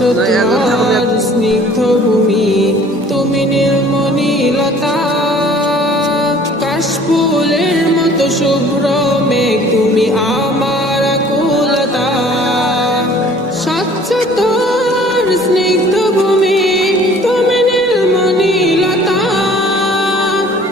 আছো তোমার স্নিগ্ধ ভূমি, তুমি নীলমণিলতা। কাশফুলের মতো শুভ্র মেঘ তুমি আমার